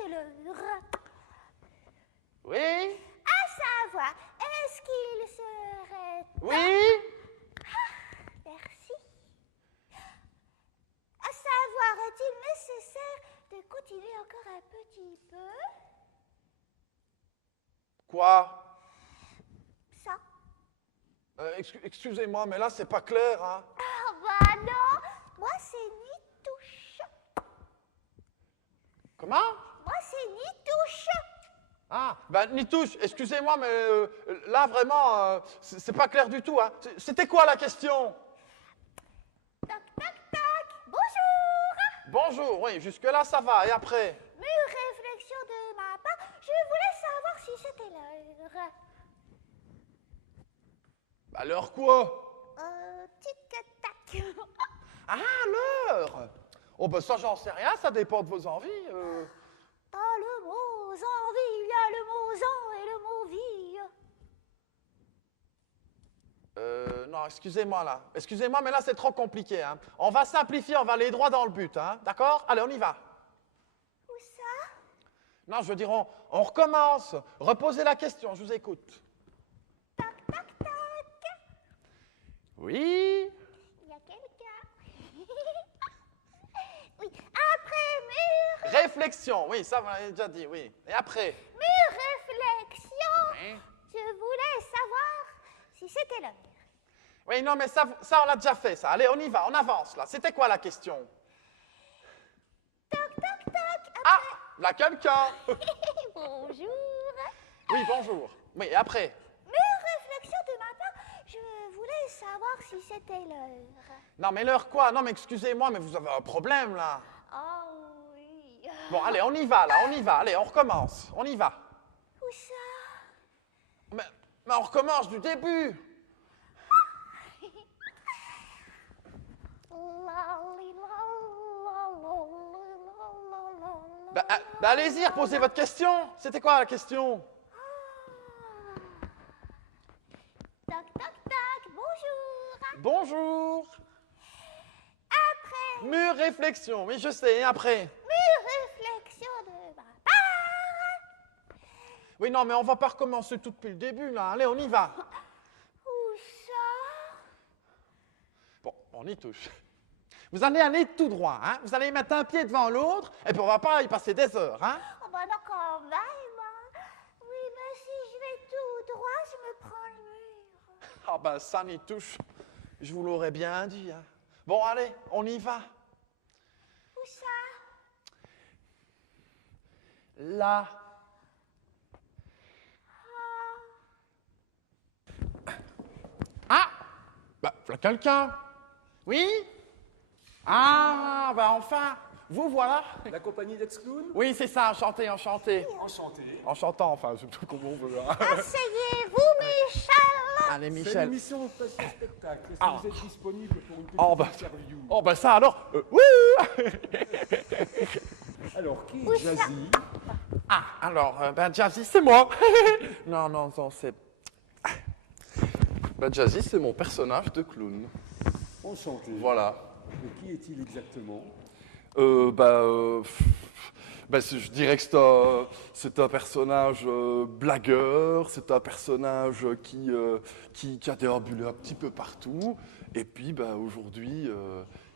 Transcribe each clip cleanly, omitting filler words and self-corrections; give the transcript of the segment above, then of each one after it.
c'était l'heure. Oui? À savoir, est-ce qu'il serait... Oui? Merci. À savoir, est-il nécessaire de continuer encore un petit peu? Quoi? Ça. Excusez-moi, mais là, c'est pas clair, hein? Ah bah non, moi c'est Nitouche. Comment? Moi c'est Nitouche. Ah, ben Nitouche, excusez-moi, mais là, vraiment, c'est pas clair du tout, hein? C'était quoi la question? Toc, toc, toc. Bonjour. Bonjour, oui, jusque-là, ça va, et après? Mûre réflexion de ma part, je voulais savoir si c'était l'heure. Bah, l'heure quoi? Tic-tac. Ah, l'heure! Oh, ben ça, j'en sais rien, ça dépend de vos envies. Dans le mot envie, il y a le mot en et le mot vie. Non, excusez-moi, là. Excusez-moi, mais là, c'est trop compliqué, hein. On va simplifier, on va aller droit dans le but, hein. D'accord? Allez, on y va. Où ça? Non, je veux dire, on recommence. Reposez la question, je vous écoute. Tac, tac, tac. Oui? Il y a quelqu'un. Oui, après mûre Réflexion, oui, ça, vous l'avez déjà dit, oui. Et après? réflexion, Hein? je voulais savoir si c'était l'heure. Oui, non, mais ça, on l'a déjà fait, ça. Allez, on y va, on avance, là. C'était quoi la question? Toc, toc, toc. Ah, là, quelqu'un. Bonjour. Oui, bonjour. Oui, et après? Réflexion de ma part, je voulais savoir si c'était l'heure. Non, mais l'heure quoi? Non, mais excusez-moi, mais vous avez un problème, là. Oh oui. Bon, allez, on y va, là, on y va. Allez, on recommence. On y va. Où ça? Mais on recommence du début. Bah, allez-y, reposez votre question. C'était quoi la question? Toc, toc, toc, bonjour. Bonjour. Après Mûre réflexion, oui, je sais, et après? réflexion de ma part, Oui, non, mais on va pas recommencer tout depuis le début, là. Allez, on y va. où ça? Bon, on y touche. Vous allez aller tout droit, hein? Vous allez mettre un pied devant l'autre, et puis on va pas y passer des heures, hein? Oh bah non, quand même. Hein. Oui, mais si je vais tout droit, je me prends le mur. Ah ben, ça n'y touche. Je vous l'aurais bien dit, hein. Bon, allez, on y va. Où ça? Là. Ah! Bah, voilà quelqu'un. Oui? Ah, bah enfin, vous voilà. La compagnie d'Ex-Clown? Oui, c'est ça, enchanté, enchanté. Enchanté. Enchantant, enfin, c'est tout comme on veut. Hein. Asseyez-vous, Michel. Allez, C'est Michel. l'émission Passion Spectacle. Est-ce Ah. que vous êtes disponible pour une petite Oh, bah, interview? oh, bah ça alors. Wouh! Alors, qui est Jazzy? Ah, alors, ben Jazzy, c'est moi. Non, non, non, c'est... Ben Jazzy, c'est mon personnage de clown. Enchanté. Voilà. Mais qui est-il exactement? Je dirais que c'est un personnage blagueur, c'est un personnage qui a déambulé un petit peu partout. Et puis, aujourd'hui,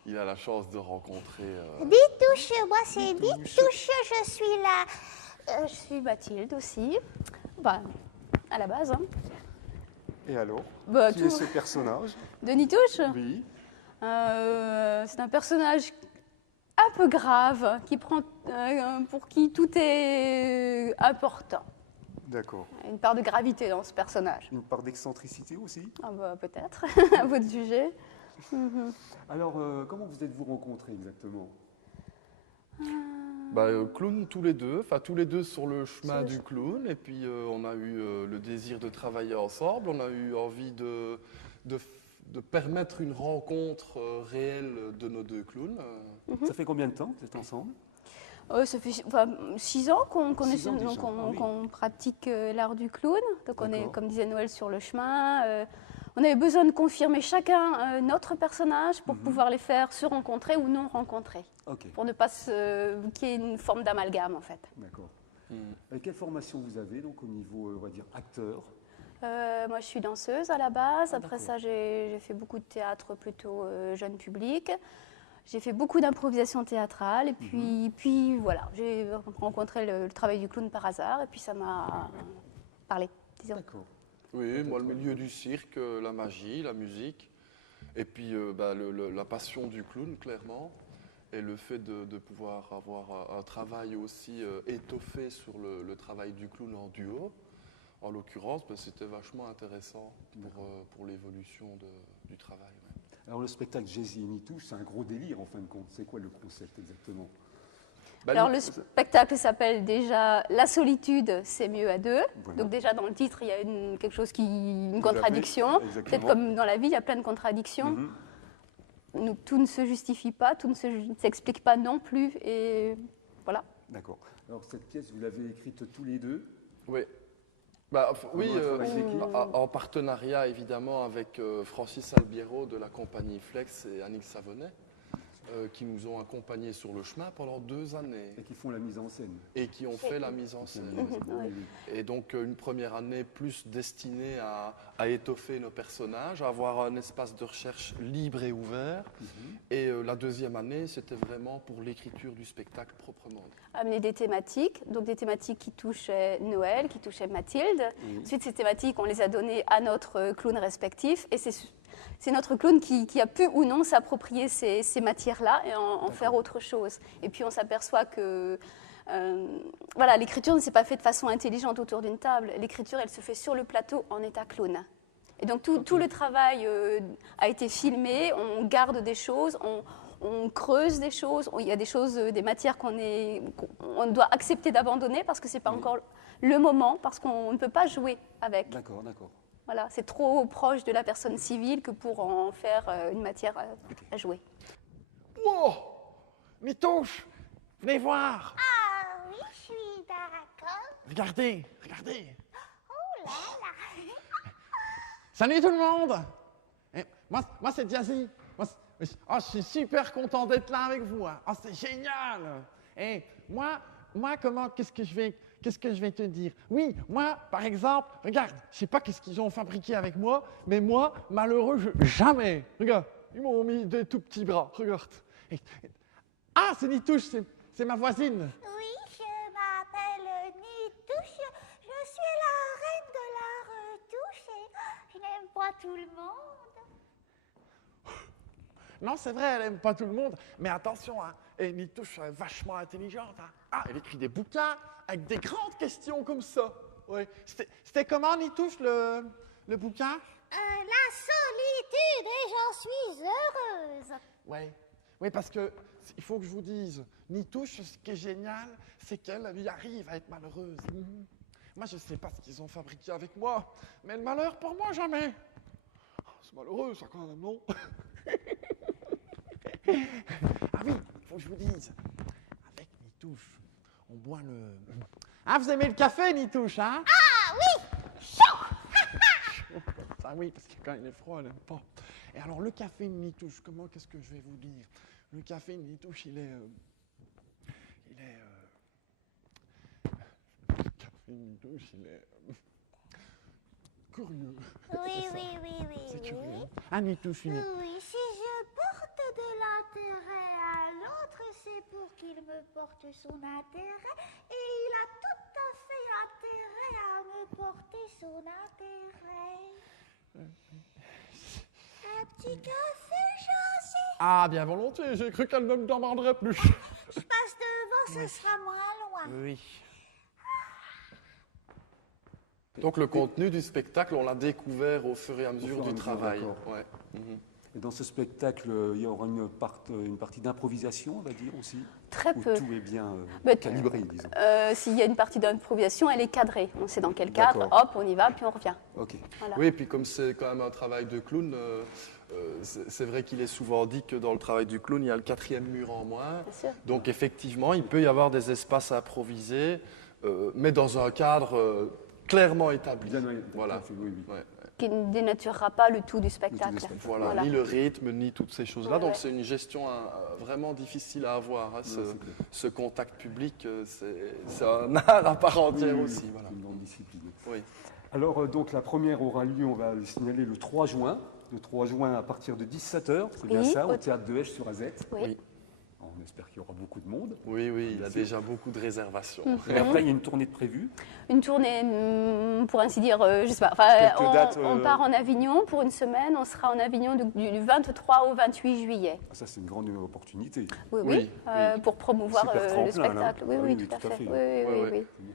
il a la chance de rencontrer... Ditouche, moi c'est Ditouche, je suis là. Je suis Mathilde aussi, bah, à la base. Hein. Et alors? Bah, Qui tout- est ce personnage? De Nitouche, Oui. c'est un personnage un peu grave, pour qui tout est important. D'accord. Il y a une part de gravité dans ce personnage. Une part d'excentricité aussi? Ah bah, peut-être, à votre sujet. Alors, comment vous êtes-vous rencontrés exactement? Clown tous les deux sur le chemin du clown, et puis on a eu le désir de travailler ensemble, on a eu envie de permettre une rencontre réelle de nos deux clowns. Ça fait combien de temps que vous êtes ensemble? Ça fait 6 ans qu'on 6 ans déjà, qu'on ah oui. qu'on pratique l'art du clown. Donc on est, D'accord. comme disait Noël, sur le chemin. on avait besoin de confirmer chacun notre personnage pour pouvoir les faire se rencontrer ou non rencontrer, Ok, pour ne pas qu'il y ait une forme d'amalgame en fait. d'accord. Et quelle formation vous avez donc au niveau, on va dire, acteur? Moi, je suis danseuse à la base. Après d'accord. ça, j'ai fait beaucoup de théâtre plutôt jeune public. J'ai fait beaucoup d'improvisation théâtrale. Et puis voilà, j'ai rencontré le travail du clown par hasard. Et puis ça m'a parlé, disons. D'accord. Oui, moi, le milieu du cirque, la magie, la musique, et puis la passion du clown, clairement, et le fait de pouvoir avoir un travail aussi étoffé sur le travail du clown en duo. En l'occurrence, c'était vachement intéressant pour l'évolution du travail. Ouais. Alors le spectacle Jésus et Nitouche, c'est un gros délire en fin de compte. C'est quoi le concept exactement? Alors le spectacle s'appelle déjà La solitude, c'est mieux à deux. Voilà. Donc déjà dans le titre, il y a quelque chose une Tout à fait, contradiction. exactement. Peut-être comme dans la vie, il y a plein de contradictions. Donc, tout ne se justifie pas, tout ne s'explique pas non plus. Et voilà. D'accord. Alors cette pièce, vous l'avez écrite tous les deux? Oui. Oui, en partenariat évidemment avec Francis Albiero de la compagnie Flex et Annick Savonnet, qui nous ont accompagnés sur le chemin pendant 2 années Et qui font la mise en scène. et qui ont fait la mise en scène. Oui, oui. Et donc une première année plus destinée à étoffer nos personnages, à avoir un espace de recherche libre et ouvert. Et la deuxième année, c'était vraiment pour l'écriture du spectacle proprement dit. Amener des thématiques, donc des thématiques qui touchaient Noël, qui touchaient Mathilde. Ensuite, ces thématiques, on les a données à notre clown respectif. Et c'est notre clown qui a pu ou non s'approprier ces matières-là et en faire autre chose. Et puis on s'aperçoit que voilà, l'écriture ne s'est pas faite de façon intelligente autour d'une table. L'écriture, elle se fait sur le plateau en état clown. Et donc tout le travail a été filmé, on garde des choses, on creuse des choses, il y a des choses, des matières qu'on doit accepter d'abandonner parce que ce n'est pas encore le moment, parce qu'on ne peut pas jouer avec. D'accord, d'accord. Voilà, c'est trop proche de la personne civile que pour en faire une matière à jouer. Wow! Nitouche, venez voir! Ah oui, je suis d'accord. Regardez, regardez! Oh là là. Salut tout le monde! Moi c'est Jazzy. Je suis super content d'être là avec vous. Hein. C'est génial! Et moi, qu'est-ce que je vais te dire? Oui, moi, par exemple, regarde, je sais pas qu'est-ce qu'ils ont fabriqué avec moi, mais moi, malheureux, jamais. Regarde, ils m'ont mis des tout petits bras, regarde. Ah, c'est Nitouche, c'est ma voisine. Oui, je m'appelle Nitouche. Je suis la reine de la retouche et je n'aime pas tout le monde. Non, c'est vrai, elle aime pas tout le monde, mais attention, hein, et Nitouche est vachement intelligente. Hein. Ah, elle écrit des bouquins avec des grandes questions comme ça. Ouais. C'était comment, Nitouche, le bouquin? La solitude et j'en suis heureuse. Ouais. Oui, parce que il faut que je vous dise, Nitouche, ce qui est génial, c'est qu'elle y arrive à être malheureuse. Moi, je sais pas ce qu'ils ont fabriqué avec moi, mais le malheur, pour moi, jamais. Oh, c'est malheureux, ça, quand même, non? Ah oui, il faut que je vous dise, avec Nitouche, on boit le... Ah, vous aimez le café, Nitouche, hein? Ah oui, chaud. Ah oui, parce que quand il est froid, elle n'aime pas. Et alors, le café de Nitouche, qu'est-ce que je vais vous dire? Le café de Nitouche, le café de Nitouche, il est curieux. Oui, C'est ça. oui. C'est curieux. Ah, Nitouche, il est... Oui, si je porte de l'intérêt à l'autre, c'est pour qu'il me porte son intérêt. Et il a tout à fait intérêt à me porter son intérêt. Un petit café, José? Ah, bien volontiers, j'ai cru qu'elle ne me demanderait plus. Je passe devant, ce sera moins loin. Oui. Donc le contenu du spectacle, on l'a découvert au fur et à mesure fur et à du mesure, travail. d'accord. Ouais. Et dans ce spectacle, il y aura une partie d'improvisation, on va dire aussi? Très Où peu. tout est bien Mais- calibré, disons. S'il y a une partie d'improvisation, elle est cadrée. On sait dans quel cadre, D'accord. hop, on y va, puis on revient. Ok. Voilà. Oui, et puis comme c'est quand même un travail de clown, c'est vrai qu'il est souvent dit que dans le travail du clown, il y a le 4e mur en moins. Bien sûr. Donc effectivement, il peut y avoir des espaces improvisés, mais dans un cadre clairement établi. Bien, oui, Voilà. tout à fait, oui. Ouais. qui ne dénaturera pas le tout du spectacle. spectacle. Voilà, ni le rythme, ni toutes ces choses-là. Ouais, Donc ouais. c'est une gestion vraiment difficile à avoir. Hein, c'est clair. ce contact public, c'est un art à part entière aussi. Voilà. C'est une grande discipline. Oui. Alors, donc, la première aura lieu, on va le signaler, le 3 juin. Le 3 juin à partir de 17h, c'est bien Oui, ça, au au- théâtre de Esch-sur-Azette. Oui. Oui. On espère qu'il y aura beaucoup de monde. Oui, il y a déjà beaucoup de réservations. Et après, il y a une tournée de prévue. Une tournée, pour ainsi dire, je sais pas. Enfin, Quelques dates, on part en Avignon pour une semaine. On sera en Avignon du 23 au 28 juillet. Ah, ça, c'est une grande opportunité. Oui, Oui, pour promouvoir Super le tremplin, spectacle. hein. Oui, Ah oui, oui, tout à fait. Oui, oui, Ouais, oui, ouais. oui.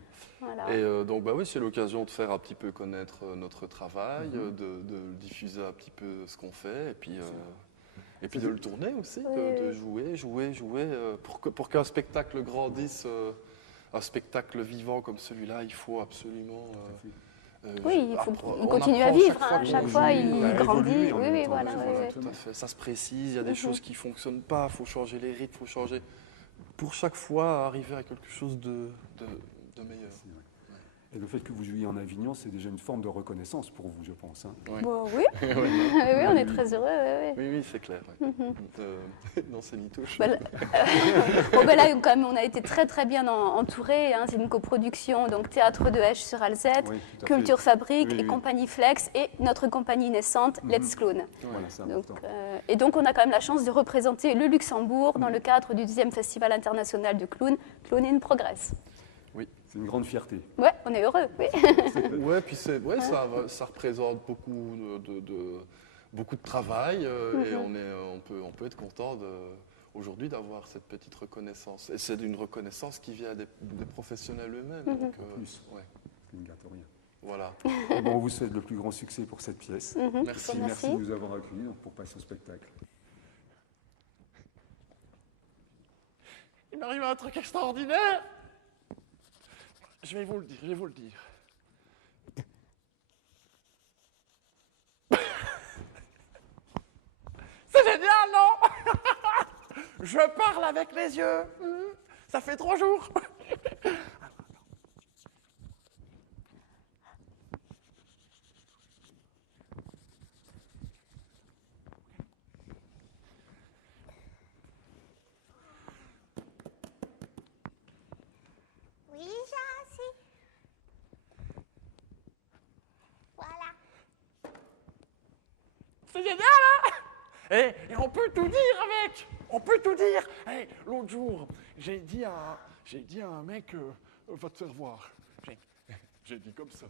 Voilà. Et donc, oui, c'est l'occasion de faire un petit peu connaître notre travail, de diffuser un petit peu ce qu'on fait, et puis de le tourner aussi, de jouer, pour qu'un spectacle grandisse, un spectacle vivant comme celui-là, il faut absolument... Oui, il on continue à apprend vivre. fois À chaque qu'on fois, joue, il à grandit. évoluer en Oui, même oui, temps. voilà. Voilà, oui, tout à fait. Ça se précise, il y a des choses qui ne fonctionnent pas, il faut changer les rythmes, il faut changer... Pour chaque fois, arriver à quelque chose de meilleur. Et le fait que vous jouiez en Avignon, c'est déjà une forme de reconnaissance pour vous, je pense. Hein. Ouais. Bon, oui. Oui, on est très heureux. Oui, oui. Oui, c'est clair. Non, c'est Nitouche. Bah, bon, ben là, quand même, on a été très très bien entourés. Hein. C'est une coproduction, donc Théâtre de Esch-sur-Alzette, Oui, tout à Culture fait. Fabrique Oui, et oui. Compagnie Flex et notre compagnie naissante, Let's Clown. Voilà, c'est Donc, important. et donc, on a quand même la chance de représenter le Luxembourg dans le cadre du 10e Festival international de clown, Clown in Progress. C'est une grande fierté. Ouais, on est heureux. Oui. Ouais, puis ça représente beaucoup de travail et on peut être content aujourd'hui d'avoir cette petite reconnaissance. Et c'est une reconnaissance qui vient des professionnels eux-mêmes. Donc, Plus. ouais, Ça ne gâte rien. voilà. Et bon, on vous souhaite le plus grand succès pour cette pièce. Merci. Merci de nous avoir accueillis donc, pour passer au spectacle. Il m'arrive un truc extraordinaire. Je vais vous le dire. C'est génial, non? Je parle avec les yeux. Ça fait 3 jours. Oui, Jancy. Voilà. C'est génial, hein? Et on peut tout dire avec. On peut tout dire. L'autre jour, j'ai dit à un mec, va te faire voir. J'ai dit comme ça.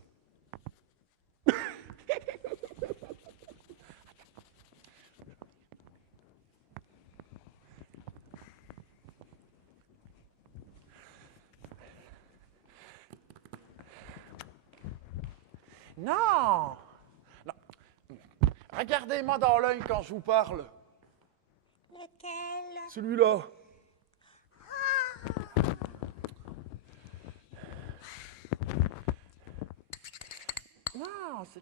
Non. Regardez-moi dans l'œil quand je vous parle. Lequel? Celui-là. Non, c'est...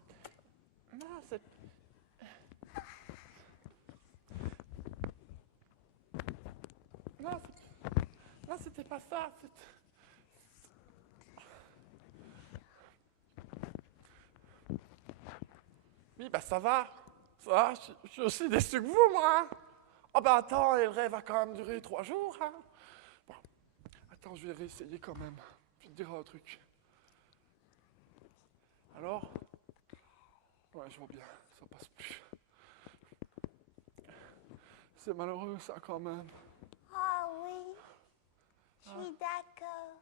Non, c'était pas ça. Oui, bah ça va. Je suis aussi déçu que vous, moi. Oh bah attends, et le rêve va quand même durer 3 jours, hein. Bon, attends, je vais réessayer quand même. Je vais te dire un truc. Alors? Ouais, je vois bien, ça passe plus. C'est malheureux, ça, quand même. Ah oui, je suis d'accord.